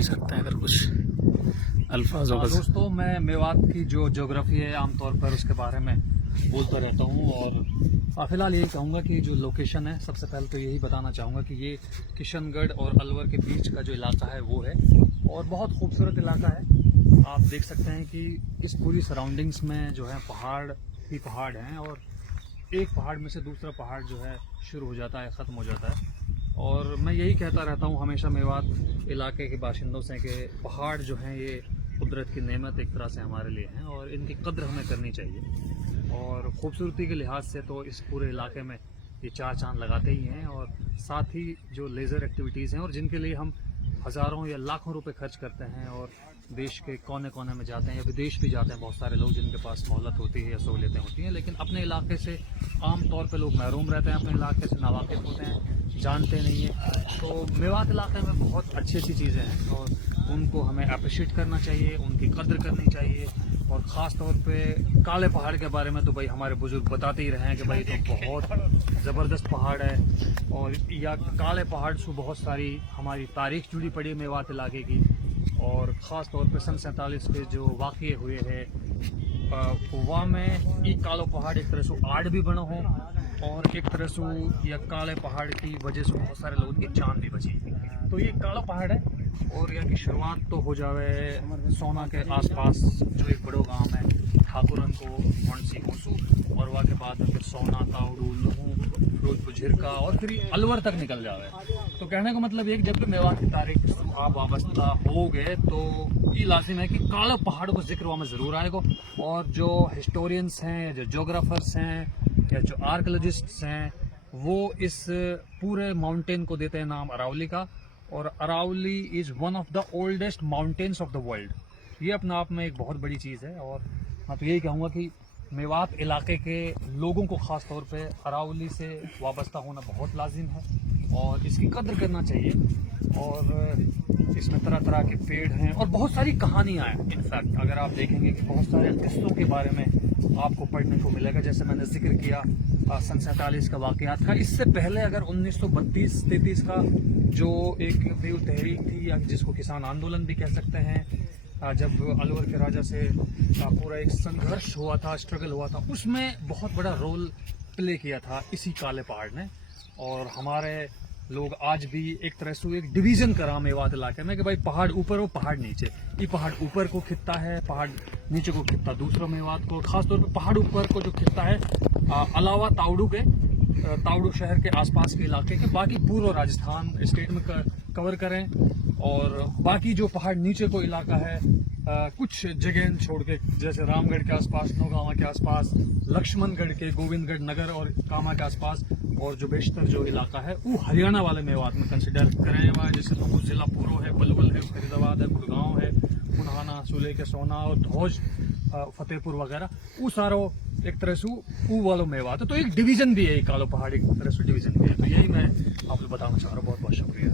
भी सकते हैं अगर कुछ अल्फाज होगा। दोस्तों, मैं मेवात की जो ज्योग्राफी है आमतौर पर उसके बारे में बोलता रहता हूँ और फिलहाल यही कहूँगा कि जो लोकेशन है, सबसे पहले तो यही बताना चाहूँगा कि ये किशनगढ़ और अलवर के बीच का जो इलाका है वो है और बहुत खूबसूरत इलाका है। आप देख सकते हैं कि इस पूरी सराउंडिंग्स में जो है पहाड़ ही पहाड़ हैं और एक पहाड़ में से दूसरा पहाड़ जो है शुरू हो जाता है, ख़त्म हो जाता है। और मैं यही कहता रहता हूँ हमेशा मेवात इलाके के बाशिंदों से कि पहाड़ जो हैं ये कुदरत की नेमत एक तरह से हमारे लिए हैं और इनकी कद्र हमें करनी चाहिए। और ख़ूबसूरती के लिहाज से तो इस पूरे इलाके में ये चार चांद लगाते ही हैं और साथ ही जो लेज़र एक्टिविटीज़ हैं और जिनके लिए हम हज़ारों या लाखों रुपए खर्च करते हैं और देश के कोने कोने में जाते हैं या विदेश भी जाते हैं बहुत सारे लोग जिनके पास मोहलत होती है या सहूलियतें होती हैं, लेकिन अपने इलाके से आम तौर पे लोग महरूम रहते हैं, अपने इलाके से नावाकिफ़ होते हैं, जानते नहीं हैं। तो मेवात इलाके में बहुत अच्छी अच्छी चीज़ें हैं और उनको हमें अप्रिशिएट करना चाहिए, उनकी कद्र करनी चाहिए। और ख़ास तौर पे काले पहाड़ के बारे में तो भाई हमारे बुजुर्ग बताते ही रहे हैं कि भाई तो बहुत ज़बरदस्त पहाड़ है और या काले पहाड़ से बहुत सारी हमारी तारीख जुड़ी पड़ी है मेवात इलाके की। और ख़ास तौर पे सन 47 के जो वाक़ये हुए हैं वहाँ में ये कालो पहाड़ एक तरह से आड़ भी बना हो और एक तरह से या काले पहाड़ की वजह से बहुत सारे लोगों की जान भी बची। तो ये काला पहाड़ है और यहाँ की शुरुआत तो हो जावे सोना के आसपास जो एक बड़ो गांव है ठाकुरन को मुंशी होसू और वहाँ के बाद में फिर सोना, ताउड़ू, लहू, फिरोजपुर, झिरका और फिर अलवर तक निकल जावे। तो कहने का मतलब ये कि जब भी मेवात की तारीख से आप वाबस्ता हो गए तो ये लाजिम है कि काला पहाड़ को जिक्र वहाँ में ज़रूर आएगा। और जो हिस्टोरियंस हैं, जो जोग्राफर्स हैं या जो आर्कियोलॉजिस्ट्स हैं वो इस पूरे माउंटेन को देते हैं नाम अरावली का। और Aravali is one of the oldest mountains of the world. ये अपने आप में एक बहुत बड़ी चीज़ है और मैं तो यही कहूँगा कि मेवात इलाके के लोगों को ख़ास तौर पे अरावली से वाबस्ता होना बहुत लाजिम है और इसकी कद्र करना चाहिए। और इसमें तरह तरह के पेड़ हैं और बहुत सारी कहानियाँ हैं। इनफैक्ट अगर आप देखेंगे कि बहुत सारे किस्सों के बारे में आपको पढ़ने को मिलेगा, जैसे मैंने जिक्र किया सन 47 का वाक़यात का। इससे पहले अगर 1932-33 का जो एक देव तहरीक थी या जिसको किसान आंदोलन भी कह सकते हैं, जब अलवर के राजा से पूरा एक संघर्ष हुआ था, स्ट्रगल हुआ था, उसमें बहुत बड़ा रोल प्ले किया था इसी काले पहाड़ ने। और हमारे लोग आज भी एक तरह से एक डिवीज़न करा मेवात इलाके में कि भाई पहाड़ ऊपर हो, पहाड़ नीचे। ये पहाड़ ऊपर को खित्ता है, पहाड़ नीचे को खित्ता दूसरा मेवात को। खासतौर पर पहाड़ ऊपर को जो खित्ता है अलावा ताउड़ू शहर के आसपास के इलाके के बाकी पूरा राजस्थान स्टेट में कवर करें। और बाकी जो पहाड़ नीचे को इलाका है कुछ जगह छोड़ के, जैसे रामगढ़ के आसपास, नौगांवा के आसपास, लक्ष्मणगढ़ के, गोविंदगढ़ नगर और कामा के आसपास, और जो बेशतर जो इलाका है वो हरियाणा वाले मेवात में कंसिडर करें हुआ है। जैसे तो जिला पूरो है, पलवल है, फरीदाबाद है, गुड़गांव है, पुनाना, सूले के सोना और धौज, फतेहपुर वगैरह, वो सारा एक तरह से वो वालों मेवात है। तो एक डिवीज़न भी है, एक कालो पहाड़ एक तरह से डिवीज़न भी है। तो यही मैं आपको बताना चाह रहा हूँ। बहुत बहुत शुक्रिया।